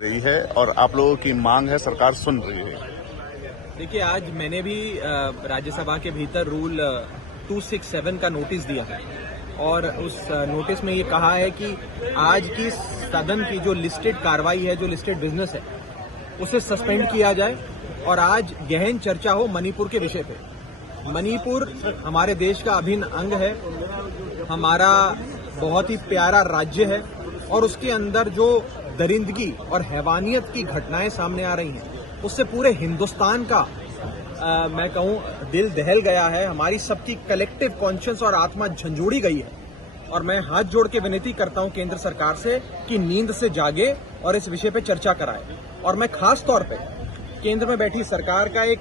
रही है और आप लोगों की मांग है, सरकार सुन रही है। देखिए, आज मैंने भी राज्यसभा के भीतर रूल 267 का नोटिस दिया है और उस नोटिस में ये कहा है कि आज की सदन की जो लिस्टेड कार्रवाई है, जो लिस्टेड बिजनेस है, उसे सस्पेंड किया जाए और आज गहन चर्चा हो मणिपुर के विषय पे। मणिपुर हमारे देश का अभिन्न अंग है, हमारा बहुत ही प्यारा राज्य है और उसके अंदर जो दरिंदगी और हैवानियत की घटनाएं सामने आ रही हैं, उससे पूरे हिंदुस्तान का मैं कहूं दिल दहल गया है। हमारी सबकी कलेक्टिव कॉन्शियस और आत्मा झंझोड़ी गई है और मैं हाथ जोड़ के विनती करता हूं केंद्र सरकार से कि नींद से जागे और इस विषय पे चर्चा कराए। और मैं खास तौर पे केंद्र में बैठी सरकार का एक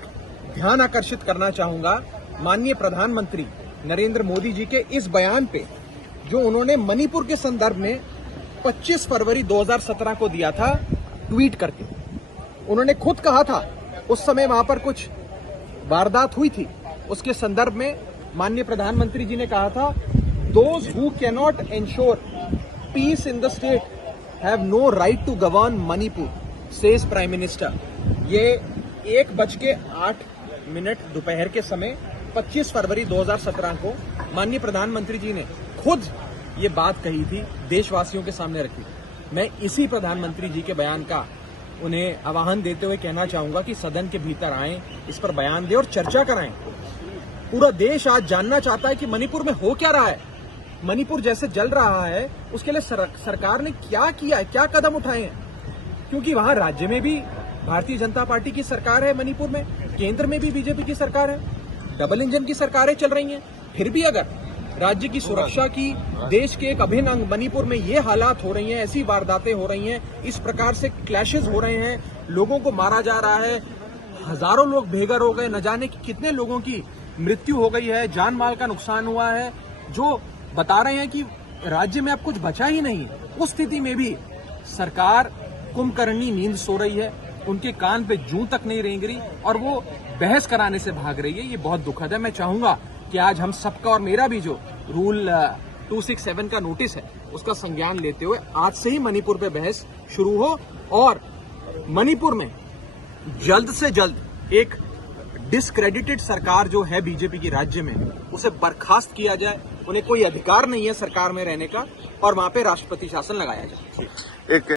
ध्यान आकर्षित करना चाहूंगा माननीय प्रधानमंत्री नरेंद्र मोदी जी के इस बयान पे, जो उन्होंने मणिपुर के संदर्भ में 25 फरवरी 2017 को दिया था ट्वीट करके। उन्होंने खुद कहा था, उस समय वहां पर कुछ वारदात हुई थी, उसके संदर्भ में माननीय प्रधानमंत्री जी ने कहा था, those who cannot ensure peace in the state have no right to govern Manipur, says prime minister. ये 1:08 दोपहर के समय 25 फरवरी 2017 को माननीय प्रधानमंत्री जी ने खुद ये बात कही थी, देशवासियों के सामने रखी। मैं इसी प्रधानमंत्री जी के बयान का उन्हें आह्वान देते हुए कहना चाहूंगा कि सदन के भीतर आएं, इस पर बयान दें और चर्चा कराएं। पूरा देश आज जानना चाहता है कि मणिपुर में हो क्या रहा है। मणिपुर जैसे जल रहा है, उसके लिए सरकार ने क्या किया है, क्या कदम उठाए हैं, क्योंकि वहां राज्य में भी भारतीय जनता पार्टी की सरकार है, मणिपुर में केंद्र में भी बीजेपी की सरकार है, डबल इंजन की सरकारें चल रही हैं। फिर भी अगर राज्य की सुरक्षा की, देश के एक अभिन्न अंग मणिपुर में ये हालात हो रही हैं, ऐसी वारदातें हो रही हैं, इस प्रकार से क्लैशेस हो रहे हैं, लोगों को मारा जा रहा है, हजारों लोग बेघर हो गए, न जाने कितने लोगों की मृत्यु हो गई है, जान माल का नुकसान हुआ है, जो बता रहे हैं कि राज्य में अब कुछ बचा ही नहीं है। उस स्थिति में भी सरकार कुंभकर्णी नींद सो रही है, उनके कान पे जूं तक नहीं रेंग रही और वो बहस कराने से भाग रही है। ये बहुत दुखद है। मैं चाहूंगा कि आज हम सबका और मेरा भी जो रूल 267 का नोटिस है, उसका संज्ञान लेते हुए आज से ही मणिपुर पे बहस शुरू हो और मणिपुर में जल्द से जल्द एक डिस्क्रेडिटेड सरकार जो है बीजेपी की राज्य में, उसे बर्खास्त किया जाए। उन्हें कोई अधिकार नहीं है सरकार में रहने का और वहां पे राष्ट्रपति शासन लगाया जाए। एक